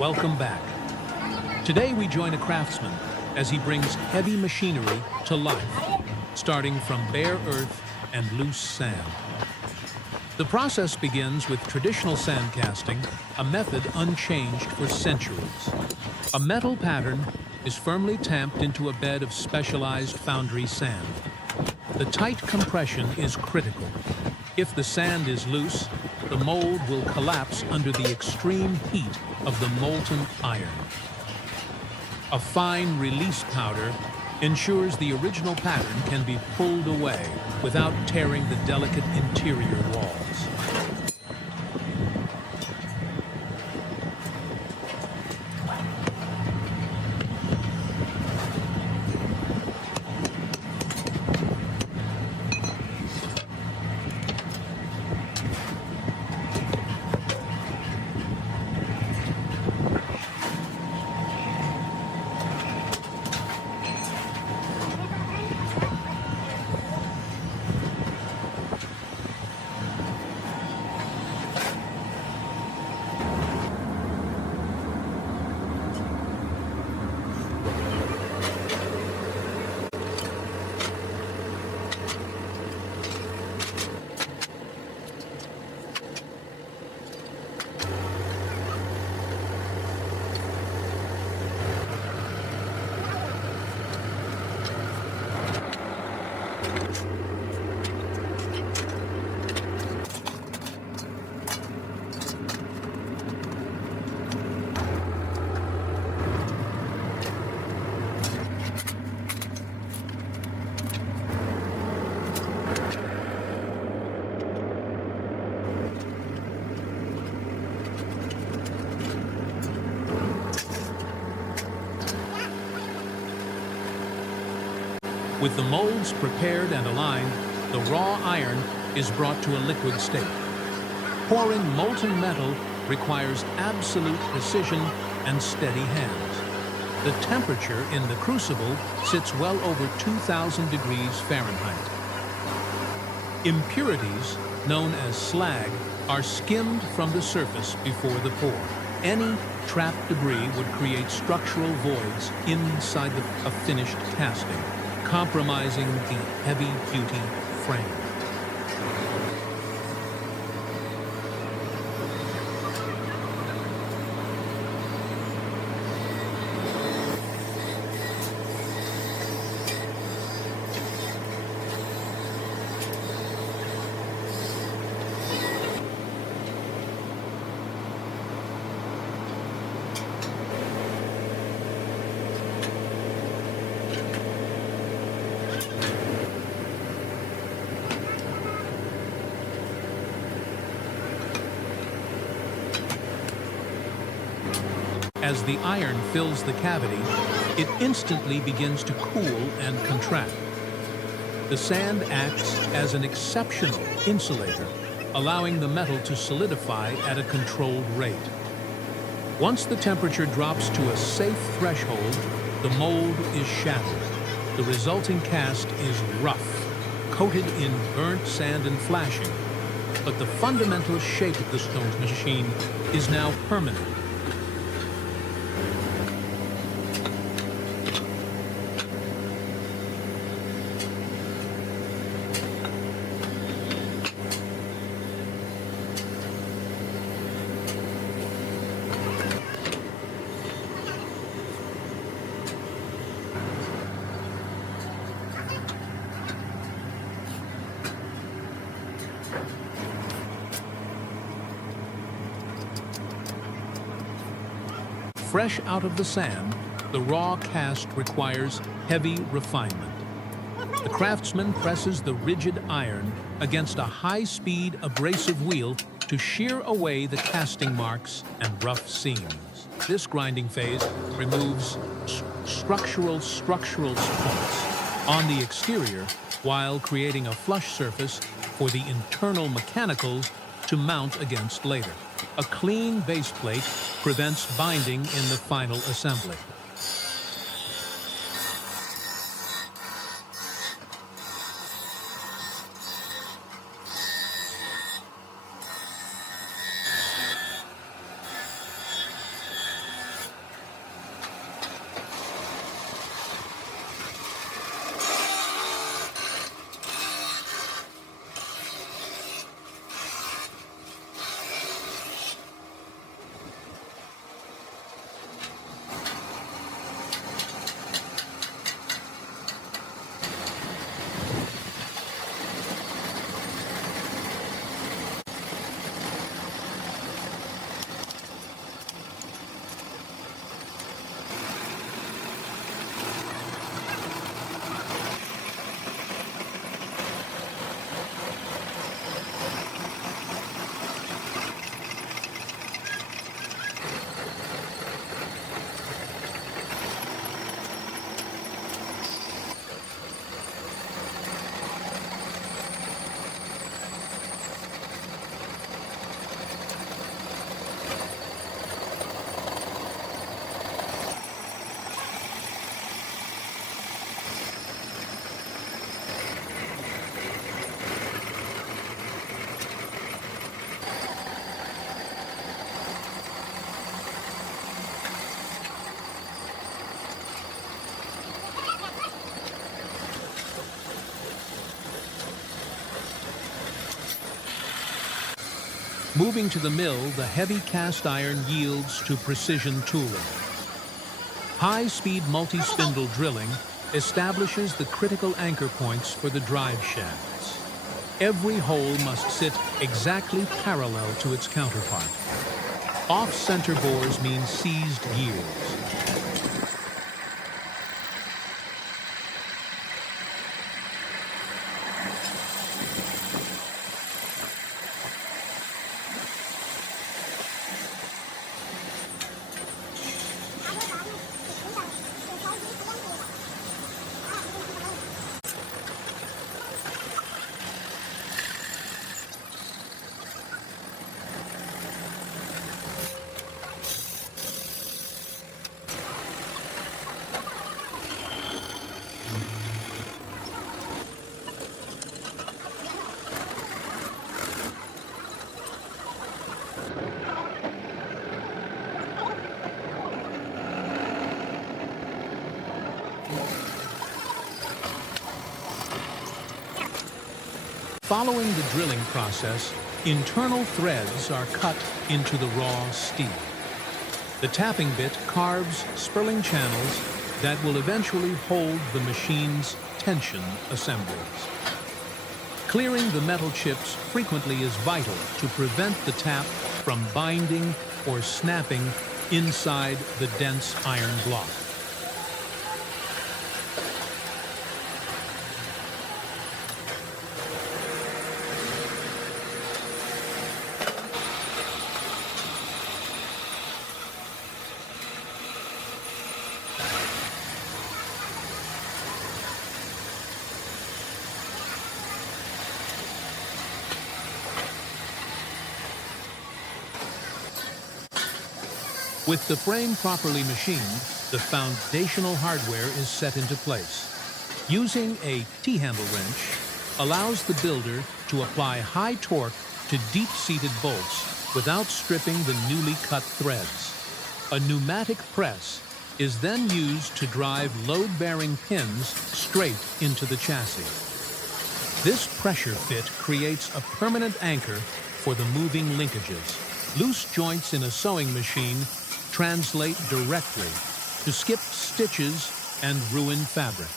Welcome back. Today we join a craftsman as he brings heavy machinery to life, starting from bare earth and loose sand. The process begins with traditional sand casting, a method unchanged for centuries. A metal pattern is firmly tamped into a bed of specialized foundry sand. The tight compression is critical. If the sand is loose, the mold will collapse under the extreme heat of the molten iron. A fine release powder ensures the original pattern can be pulled away without tearing the delicate interior walls. With the molds prepared and aligned, the raw iron is brought to a liquid state. Pouring molten metal requires absolute precision and steady hands. The temperature in the crucible sits well over 2,000 degrees Fahrenheit. Impurities, known as slag, are skimmed from the surface before the pour. Any trapped debris would create structural voids inside a finished casting, compromising the heavy-duty frame. As the iron fills the cavity, it instantly begins to cool and contract. The sand acts as an exceptional insulator, allowing the metal to solidify at a controlled rate. Once the temperature drops to a safe threshold, the mold is shattered. The resulting cast is rough, coated in burnt sand and flashing, but the fundamental shape of the stone machine is now permanent. Fresh out of the sand, the raw cast requires heavy refinement. The craftsman presses the rigid iron against a high-speed abrasive wheel to shear away the casting marks and rough seams. This grinding phase removes structural points on the exterior while creating a flush surface for the internal mechanicals to mount against later. A clean base plate prevents binding in the final assembly. Moving to the mill, the heavy cast iron yields to precision tooling. High-speed multi-spindle drilling establishes the critical anchor points for the drive shafts. Every hole must sit exactly parallel to its counterpart. Off-center bores mean seized gears. Following the drilling process, internal threads are cut into the raw steel. The tapping bit carves spurling channels that will eventually hold the machine's tension assemblies. Clearing the metal chips frequently is vital to prevent the tap from binding or snapping inside the dense iron block. With the frame properly machined, the foundational hardware is set into place. Using a T-handle wrench allows the builder to apply high torque to deep-seated bolts without stripping the newly cut threads. A pneumatic press is then used to drive load-bearing pins straight into the chassis. This pressure fit creates a permanent anchor for the moving linkages. Loose joints in a sewing machine translate directly to skipped stitches and ruined fabric.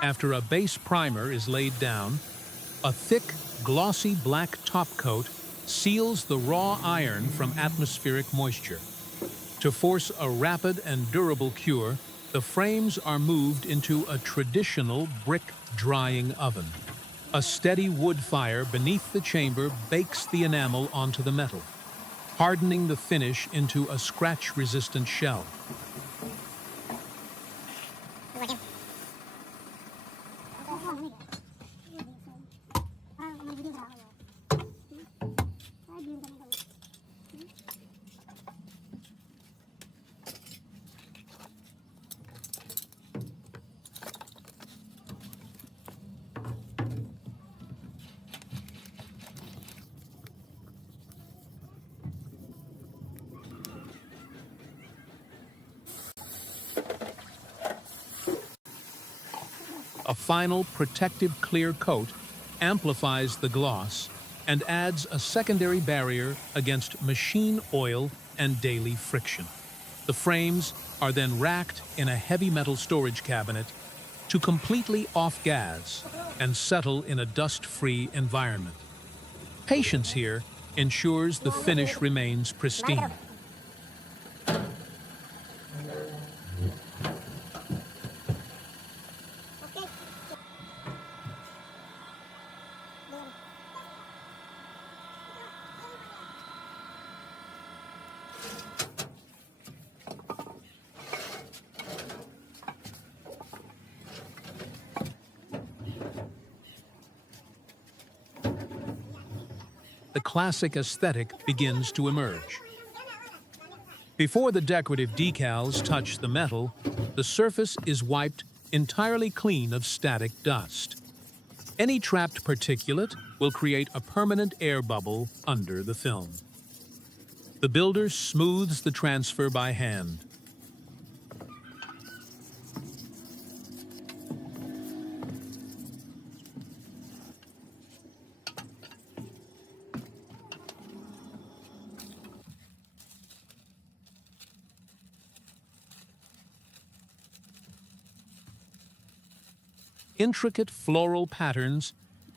After a base primer is laid down, a thick, glossy black top coat seals the raw iron from atmospheric moisture. To force a rapid and durable cure, the frames are moved into a traditional brick drying oven. A steady wood fire beneath the chamber bakes the enamel onto the metal, hardening the finish into a scratch-resistant shell. A final protective clear coat amplifies the gloss and adds a secondary barrier against machine oil and daily friction. The frames are then racked in a heavy metal storage cabinet to completely off-gas and settle in a dust-free environment. Patience here ensures the finish remains pristine. The classic aesthetic begins to emerge. Before the decorative decals touch the metal, the surface is wiped entirely clean of static dust. Any trapped particulate will create a permanent air bubble under the film. The builder smooths the transfer by hand. Intricate floral patterns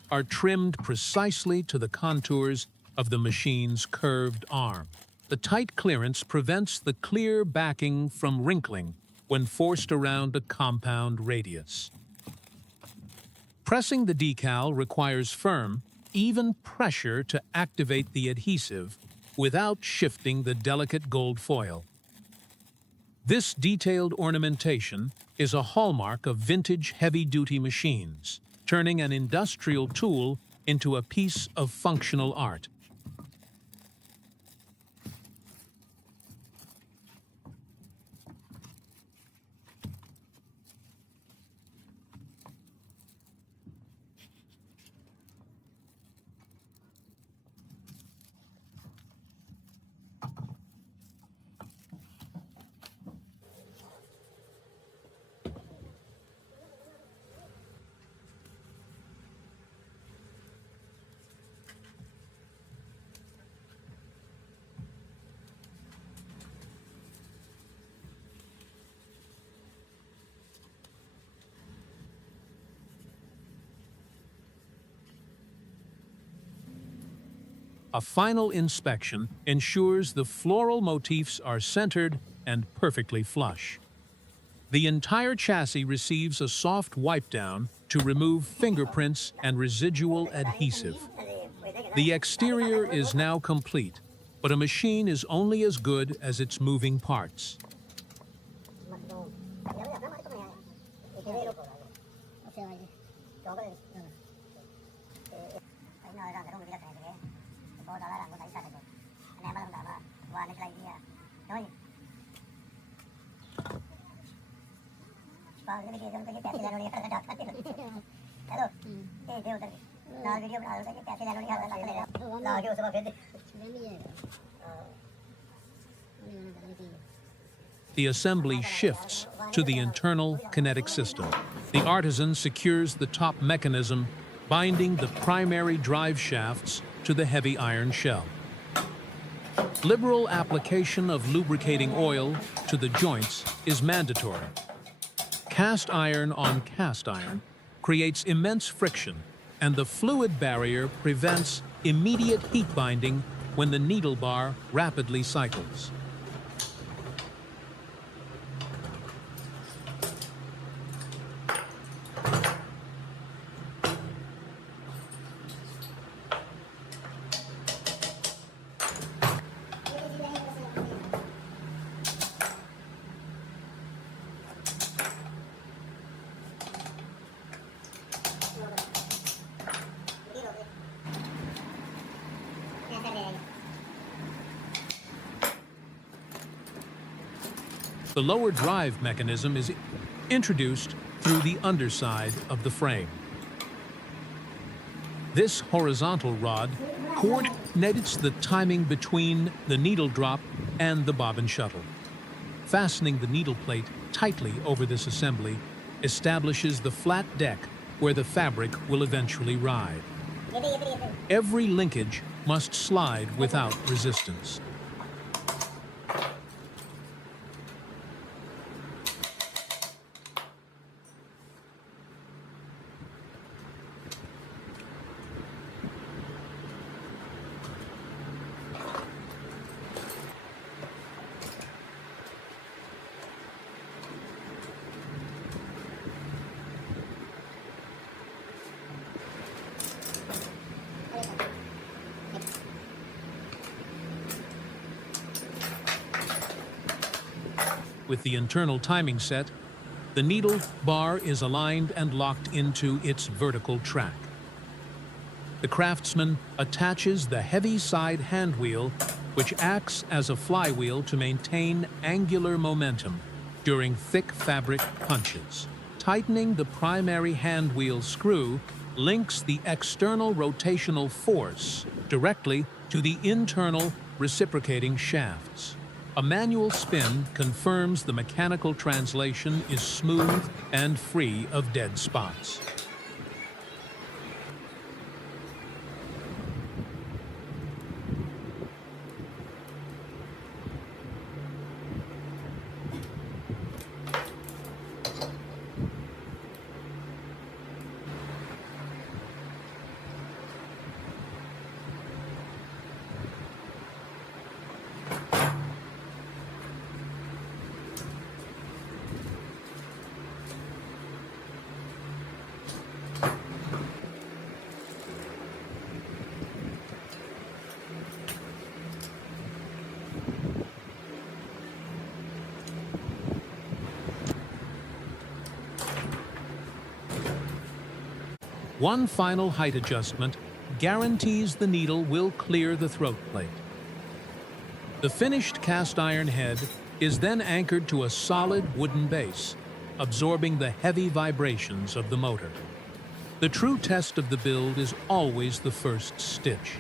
are trimmed precisely to the contours of the machine's curved arm. The tight clearance prevents the clear backing from wrinkling when forced around a compound radius. Pressing the decal requires firm, even pressure to activate the adhesive without shifting the delicate gold foil. This detailed ornamentation is a hallmark of vintage heavy-duty machines, turning an industrial tool into a piece of functional art. A final inspection ensures the floral motifs are centered and perfectly flush. The entire chassis receives a soft wipe down to remove fingerprints and residual adhesive. The exterior is now complete, but a machine is only as good as its moving parts. The assembly shifts to the internal kinetic system. The artisan secures the top mechanism, binding the primary drive shafts to the heavy iron shell. Liberal application of lubricating oil to the joints is mandatory. Cast iron on cast iron creates immense friction, and the fluid barrier prevents immediate heat binding when the needle bar rapidly cycles. The lower drive mechanism is introduced through the underside of the frame. This horizontal rod coordinates the timing between the needle drop and the bobbin shuttle. Fastening the needle plate tightly over this assembly establishes the flat deck where the fabric will eventually ride. Every linkage must slide without resistance. With the internal timing set, the needle bar is aligned and locked into its vertical track. The craftsman attaches the heavy side hand wheel, which acts as a flywheel to maintain angular momentum during thick fabric punches. Tightening the primary hand wheel screw links the external rotational force directly to the internal reciprocating shafts. A manual spin confirms the mechanical translation is smooth and free of dead spots. One final height adjustment guarantees the needle will clear the throat plate. The finished cast iron head is then anchored to a solid wooden base, absorbing the heavy vibrations of the motor. The true test of the build is always the first stitch.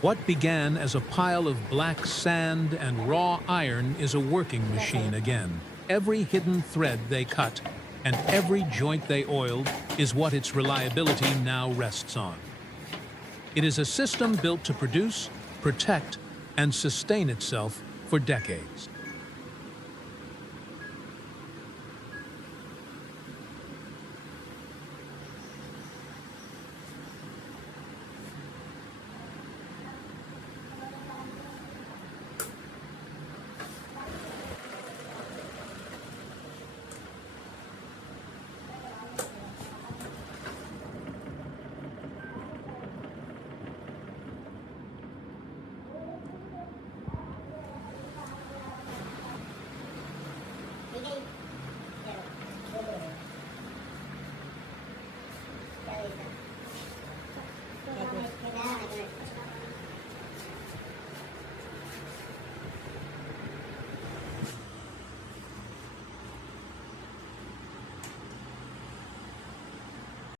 What began as a pile of black sand and raw iron is a working machine again. Every hidden thread they cut and every joint they oiled is what its reliability now rests on. It is a system built to produce, protect, and sustain itself for decades.